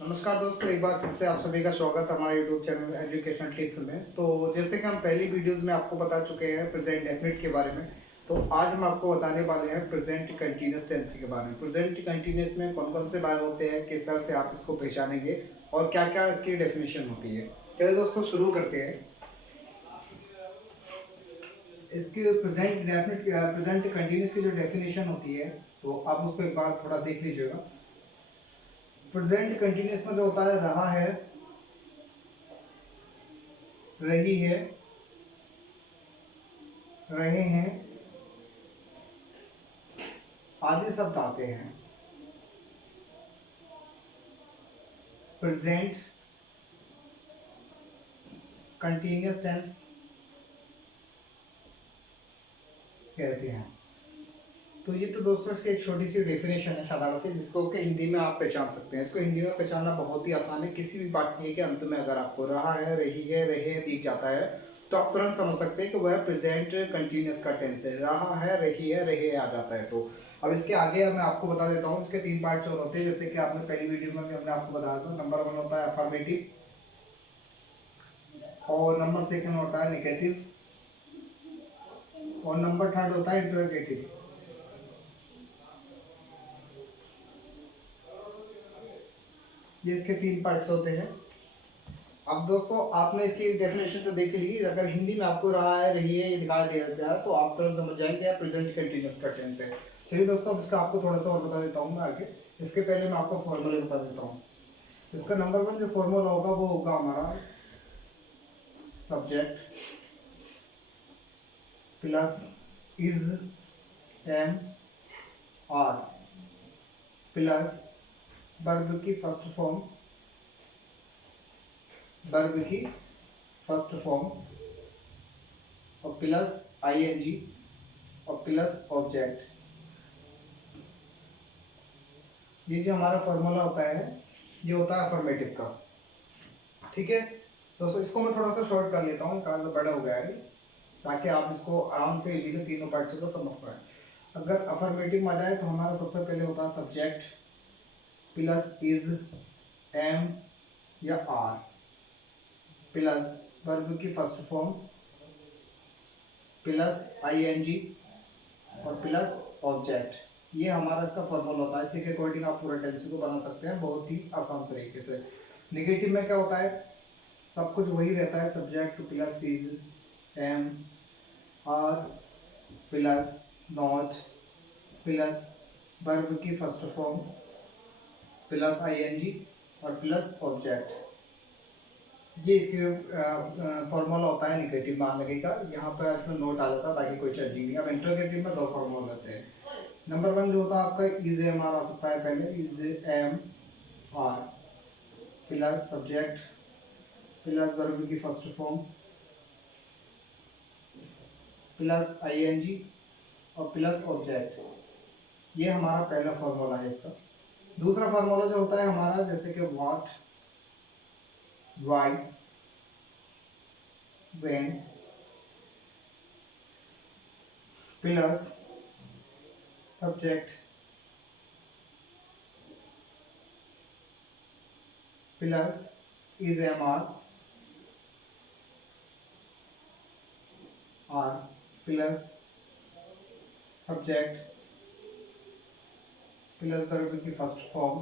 नमस्कार दोस्तों, एक बार फिर से आप सभी का स्वागत है हमारे यूट्यूब चैनल एजुकेशन टिप्स में। तो जैसे कि हम पहली वीडियोस में आपको बता चुके हैं प्रेजेंट डेफिनेट के बारे में, तो आज हम आपको बताने वाले हैं प्रेजेंट कंटिन्यूस टेंस के बारे में। प्रेजेंट कंटिन्यूस में कौन कौन से भाग होते हैं, किस तरह से आप इसको पहचानेंगे और क्या क्या इसकी डेफिनेशन होती है। चलिए दोस्तों शुरू करते हैं। इसकी प्रेजेंट कंटिन्यूस की जो डेफिनेशन होती है, तो आप उसको एक बार थोड़ा देख लीजिएगा। प्रेजेंट कंटिन्यूस में जो होता है रहा है, रही है, रहे हैं आदि शब्द आते हैं। प्रेजेंट कंटिन्यूस टेंस कहते हैं। तो ये तो दोस्तों इसकी एक छोटी सी डेफिनेशन है साधारण सी, जिसको कि हिंदी में आप पहचान सकते हैं। इसको हिंदी में पहचानना बहुत ही आसान है। किसी भी वाक्य के अंत में अगर आपको रहा है, रही है, रहे हैं दिख जाता है, तो आप तुरंत समझ सकते हैं कि वह प्रेजेंट कंटिन्यूस का टेंस है। रहा है, रही है, रहे आ जाता है। तो अब इसके आगे मैं आपको बता देता हूँ। इसके 3 पार्ट्स और होते हैं, जैसे कि आपने पहली वीडियो में भी हमने आपको बताया था। नंबर 1 होता है अफर्मेटिव, और नंबर 2 होता है नेगेटिव, और नंबर 3 होता है इंटरोगेटिव। ये इसके 3 पार्ट्स होते हैं। अब दोस्तों आपने इसकी डेफिनेशन तो देख ली। अगर हिंदी में आपको रहा है, रही है, ये दिखाई दे रहा है, तो आप तुरंत समझ जाएंगे या प्रेजेंट कंटिन्यूअस का टेंस है। चलिए दोस्तों, अब इसका आपको थोड़ा सा और बता देता हूँ मैं आगे। इसके पहले मैं आपको फॉर्मूले बता देता हूँ। इसका नंबर 1 जो फॉर्मूला होगा वो होगा हमारा subject plus is am are plus verb की फर्स्ट फॉर्म, वर्ब की फर्स्ट फॉर्म, और प्लस आईएनजी, और प्लस ऑब्जेक्ट। ये जो हमारा फॉर्मूला होता है, ये होता है अफर्मेटिव का। ठीक है दोस्तों, इसको मैं थोड़ा सा शॉर्ट कर लेता हूँ, कारण बड़ा हो गया है, ताकि आप इसको आराम से इजीली तीनों पार्ट्स को समझ सकें। अगर अफर्मेटिव में आ जाए तो हमारा सबसे पहले होता है सब्जेक्ट प्लस इज एम या आर प्लस वर्ब की फर्स्ट फॉर्म प्लस आईएनजी और प्लस ऑब्जेक्ट। ये हमारा इसका फॉर्मूला होता है। इसी के अकॉर्डिंग आप पूरा टेंस को बना सकते हैं बहुत ही आसान तरीके से। नेगेटिव में क्या होता है, सब कुछ वही रहता है। Subject plus is am are plus not plus verb की फर्स्ट फॉर्म प्लस आईएनजी और प्लस ऑब्जेक्ट। ये इसकी फॉर्मूला होता है। नेगेटिव मान लगेगा, यहाँ पर इसमें नोट आ जाता है, बाकी कोई चेंजिंग नहीं। अब इंटरोगेटिव में 2 फॉर्मूला रहते हैं। नंबर 1 जो होता है आपका इज एम आर आ सकता है पहले, is am are plus subject plus verb की फर्स्ट फॉर्म प्लस आईएनजी और प्लस ऑब्जेक्ट। ये हमारा पहला फॉर्मूला है इसका। दूसरा फॉर्मूला जो होता है हमारा, जैसे कि what, why, when plus subject plus is am are plus subject plus verb की फर्स्ट फॉर्म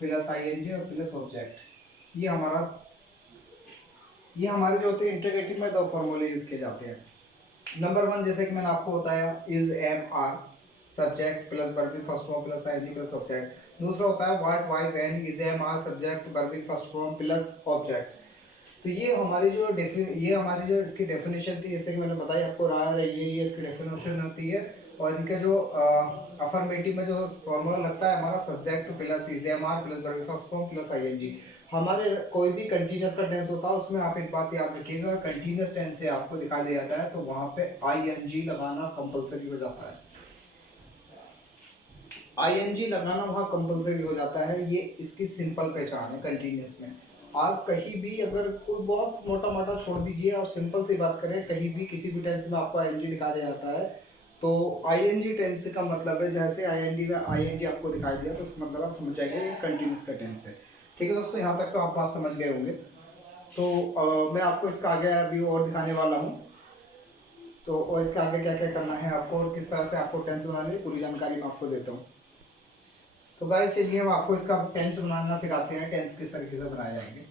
प्लस आईएनजी और प्लस ऑब्जेक्ट। ये हमारे जो होते हैं इंटरोगेटिव में 2 फॉर्मूले यूज किए जाते हैं। नंबर 1 जैसे कि मैंने आपको बताया, is am are subject plus verb की first form plus ING plus object. दूसरा होता है what, why, when, is am are subject verb की फर्स्ट फॉर्म प्लस ऑब्जेक्ट। तो ये हमारी जो इसकी डेफिनेशन थी, जैसे कि मैंने बताया आपको, रहा है, ये इसकी डेफिनेशन होती है। और इनका जो अफर्मेटिव में जो फॉर्मूला लगता है हमारा, subject plus is am are plus verb first form plus ING. हमारे कोई भी कंटिन्यूस का टेंस होता है, उसमें आप एक बात याद रखिएगा, कंटिन्यूस टेंस से आपको दिखाई दे जाता है तो वहां पे आईएनजी लगाना कंपलसरी हो जाता है। आईएनजी लगाना वहाँ कंपलसरी हो जाता है। ये इसकी सिंपल पहचान है कंटिन्यूस में। आप कहीं भी अगर कोई बहुत मोटा मोटा छोड़ दीजिए और सिंपल सी बात करें, कहीं भी किसी भी टेंस में आपको आईएनजी दिखा दिया जाता है तो आईएनजी टेंस का मतलब है, जैसे आईएनडी में आईएनजी आपको दिखाई दिया तो उसका मतलब आप समझ जाएंगे ये कंटिन्यूस का टेंस है। ठीक है दोस्तों, यहाँ तक तो आप बात समझ गए होंगे। तो मैं आपको इसका आगे अभी और दिखाने वाला हूँ। तो और इसके आगे क्या क्या करना है आपको और किस तरह से आपको टेंस बनाने की पूरी जानकारी मैं आपको देता हूँ। तो गाइस चलिए हम आपको इसका टेंस बनाना सिखाते हैं, टेंस किस तरीके से बनाए जाएंगे।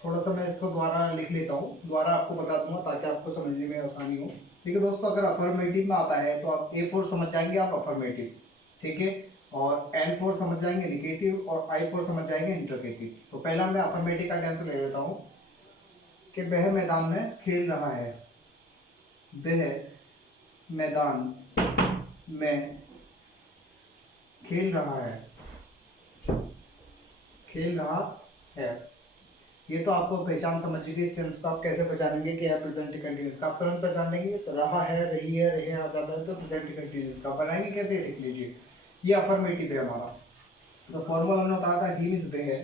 थोड़ा सा मैं इसको दोबारा लिख लेता हूँ, दोबारा आपको बता दूंगा ताकि आपको समझने में आसानी हो। ठीक है दोस्तों, अगर अफर्मेटिव में आता है तो आप A4 समझ जाएंगे आप अफर्मेटिव, ठीक है, और N4 समझ जाएंगे निगेटिव और I4 समझ जाएंगे इंटरोगेटिव। तो पहला मैं अफर्मेटिव का टेंस ले लेता हूँ कि वह मैदान में खेल रहा है, वह मैदान में खेल रहा है, खेल रहा है। ये तो आपको पहचान समझिए इस टेंस को आप कैसे पहचानेंगे कि है प्रेजेंट कंटिन्यूअस का, आप तुरंत पहचान लेंगे। तो रहा है, रही है, रहे आ जाता है तो प्रेजेंट कंटिन्यूअस का बनाएंगे कैसे, देख लीजिए। ये अफर्मेटिव है हमारा। तो फॉर्मूला हमने बताया था ही इज है,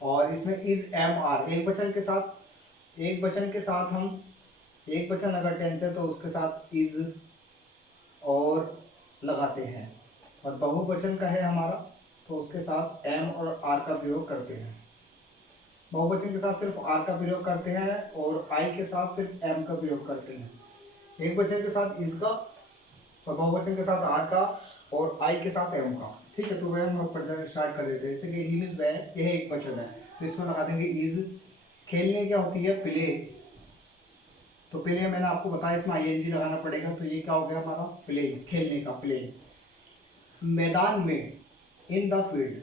और इसमें इज एम आर एक वचन के साथ, एक वचन के साथ हम, एक वचन अगर टेंस है तो उसके साथ इज और लगाते हैं, और बहुवचन का है हमारा तो उसके साथ एम और आर का प्रयोग करते हैं। बहुवचन के साथ सिर्फ आर का प्रयोग करते हैं और आई के साथ सिर्फ एम का प्रयोग करते हैं। एक वचन के साथ इस का और बहुवचन के साथ आर का और आई के साथ एम का। ठीक है, तो वह हम पढ़ना स्टार्ट कर देते हैं। जैसे कि ही इज वह, यह एक वचन है तो इसको लगा देंगे इज। खेलने क्या होती है, प्ले। तो प्ले मैंने आपको बताया इसमें आईएनजी लगाना पड़ेगा, तो ये क्या हो गया हमारा, प्ले, खेलने का प्ले। मैदान में, in the field,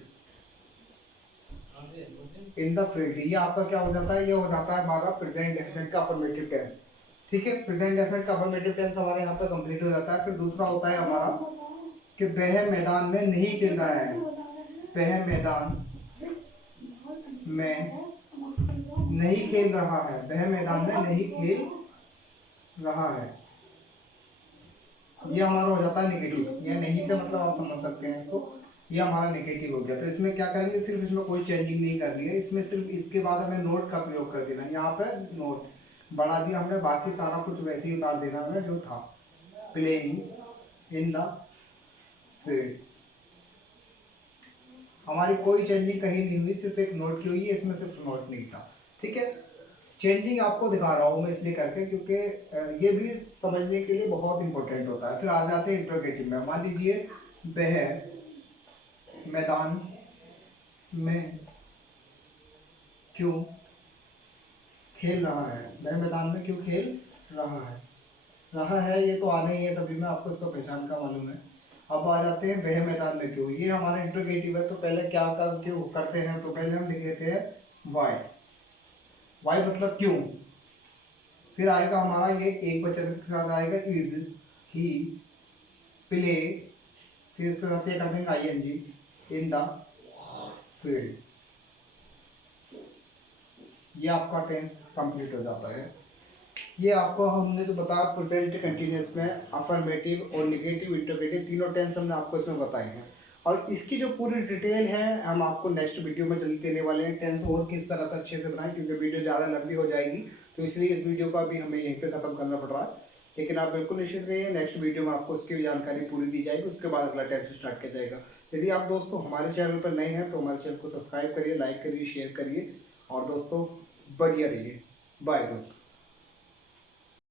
in the field, ये आपका क्या हो जाता है, ये हो जाता है हमारा प्रेजेंट डेफिनेट का अफर्मेटिव टेंस। ठीक है, प्रेजेंट डेफिनेट का अफर्मेटिव टेंस हमारे यहाँ पे कंप्लीट हो जाता है। फिर दूसरा होता है हमारा कि वह मैदान में नहीं खेल रहा है, वह मैदान में नहीं खेल रहा है, वह मैदान में नहीं खेल रहा है। ये हमारा हो जाता है नेगेटिव, या नहीं से मतलब आप समझ सकते हैं इसको, ये हमारा नेगेटिव हो गया। तो इसमें क्या करेंगे, सिर्फ इसमें कोई चेंजिंग नहीं करनी है, इसमें सिर्फ इसके बाद हमें नोट का प्रयोग कर देना है। यहाँ पे नोट बढ़ा दिया हमने, बाकी सारा कुछ वैसे ही उतार देना हमें जो था, प्लेइंग इन द फील्ड। हमारी कोई चेंजिंग कहीं नहीं हुई, सिर्फ एक नोट की हुई है, इसमें सिर्फ नोट नहीं था। ठीक है, चेंजिंग आपको दिखा रहा हूँ मैं इसलिए करके क्योंकि ये भी समझने के लिए बहुत इंपॉर्टेंट होता है। फिर आ जाते हैं इंट्रोगेटिव में। मान लीजिए वह मैदान में क्यों खेल रहा है, वह मैदान में क्यों खेल रहा है, रहा है ये तो आना ही है सभी में, आपको इसका पहचान का मालूम है। अब आ जाते हैं वह मैदान में क्यों, ये हमारा इंट्रोगेटिव है। तो पहले क्या का क्यों करते हैं, तो पहले हम लिख लेते हैं वाई, वाई मतलब क्यों। फिर आएगा हमारा ये एक वचन के साथ आएगा इज, ही, प्ले, फिर उसके साथ ये कर देंगे आईएनजी, इन द फील्ड। ये आपका टेंस कंप्लीट हो जाता है। ये आपको हमने जो बताया प्रेजेंट कंटिन्यूअस में अफर्मेटिव और नेगेटिव इंटरोगेटिव तीनों टेंस हमने आपको इसमें बताए हैं, और इसकी जो पूरी डिटेल है हम आपको नेक्स्ट वीडियो में जल्दी देने वाले हैं। टेंस और किस तरह से अच्छे से बनाएं, क्योंकि वीडियो ज़्यादा लंबी हो जाएगी, तो इसलिए इस वीडियो को अभी हमें यहीं पे ख़त्म करना पड़ रहा है। लेकिन आप बिल्कुल निश्चित रहिए, नेक्स्ट वीडियो में आपको उसकी जानकारी पूरी दी जाएगी, उसके बाद अगला टेंस स्टार्ट किया जाएगा। यदि आप दोस्तों हमारे चैनल पर नए हैं तो हमारे चैनल को सब्सक्राइब करिए, लाइक करिए, शेयर करिए, और दोस्तों बढ़िया रहिए। बाय दोस्तों।